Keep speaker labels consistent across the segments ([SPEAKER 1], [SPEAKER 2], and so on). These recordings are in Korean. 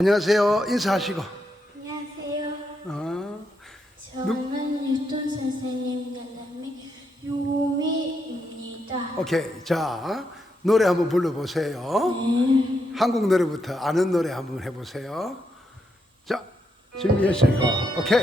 [SPEAKER 1] 안녕하세요. 인사하시고.
[SPEAKER 2] 안녕하세요.
[SPEAKER 1] 어,
[SPEAKER 2] 저는 유돈 선생님 연남이 유미입니다.
[SPEAKER 1] 오케이. 자, 노래 한번 불러보세요. 한국 노래부터 아는 노래 한번 해보세요. 자, 준비했어요. 오케이.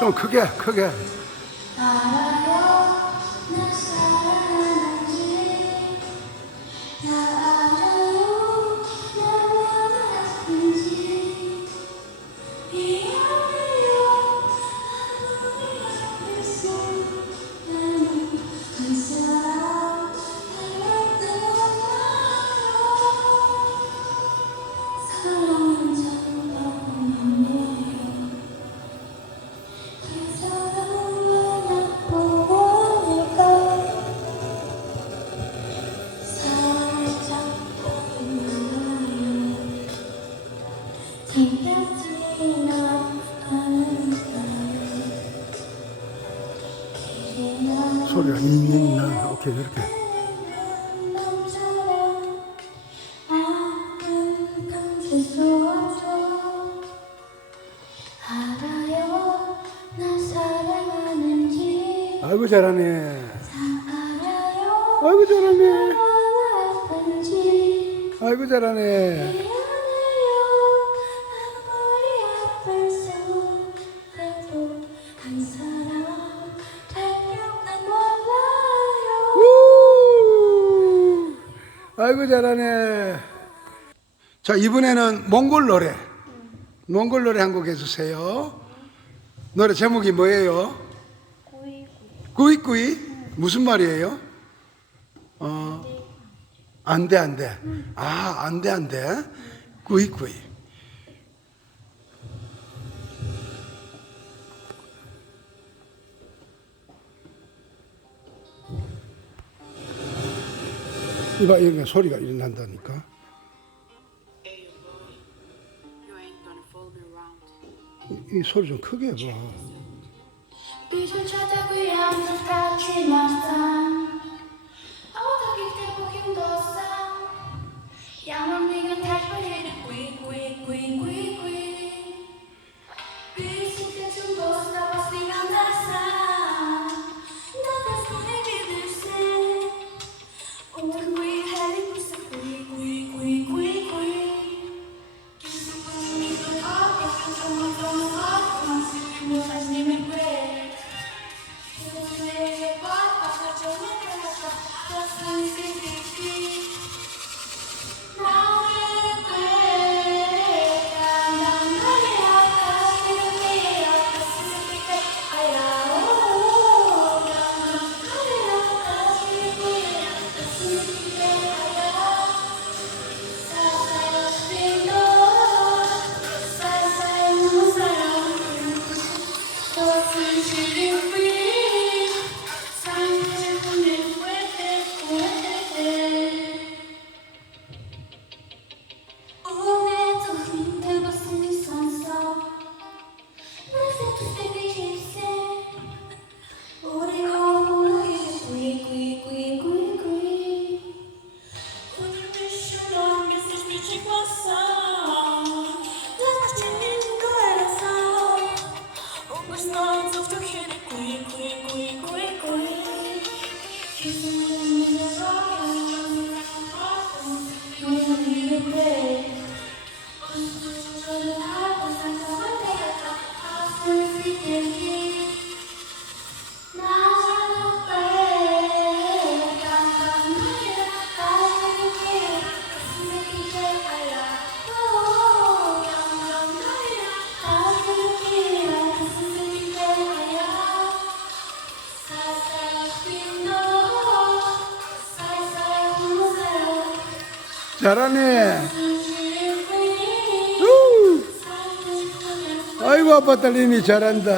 [SPEAKER 1] 좀 크게, 크게. 소리가 있나? 오케이, 이렇게.
[SPEAKER 2] 나
[SPEAKER 1] 아이고, 잘하네. 아이고, 잘하네. 아이고, 잘하네. 아이고, 잘하네. 자, 이번에는 몽골 노래. 몽골 노래 한 곡 해주세요. 노래 제목이 뭐예요? 꾸이꾸이 무슨 말이에요? 어, 안 돼, 안 돼. 아, 안 돼, 안 돼. 꾸이꾸이. 이봐, 이거 소리가
[SPEAKER 3] around.
[SPEAKER 1] 이, 이 소리 좀 크게 해봐.
[SPEAKER 2] 아픈 잘하네. 아이고 아빠 딸님이 잘한다.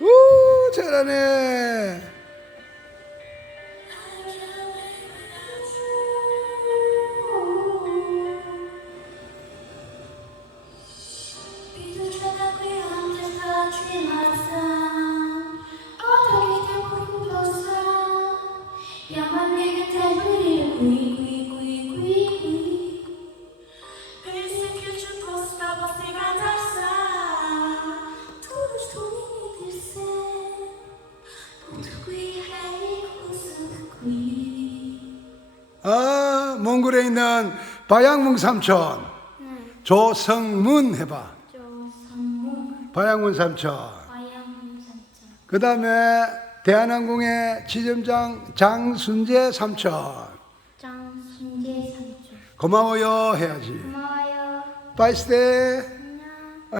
[SPEAKER 2] 우 잘하네.
[SPEAKER 1] 비둘
[SPEAKER 2] 아 몽골에 있는 바양문 삼촌 조성문 해봐.
[SPEAKER 1] 조선무
[SPEAKER 2] 바양문 삼촌.
[SPEAKER 1] 과양산천
[SPEAKER 2] 그 다음에 대한항공의 지점장 장순재 삼촌.
[SPEAKER 1] 장순재 삼촌
[SPEAKER 2] 고마워요 해야지.
[SPEAKER 1] 고마워요
[SPEAKER 2] 바이스데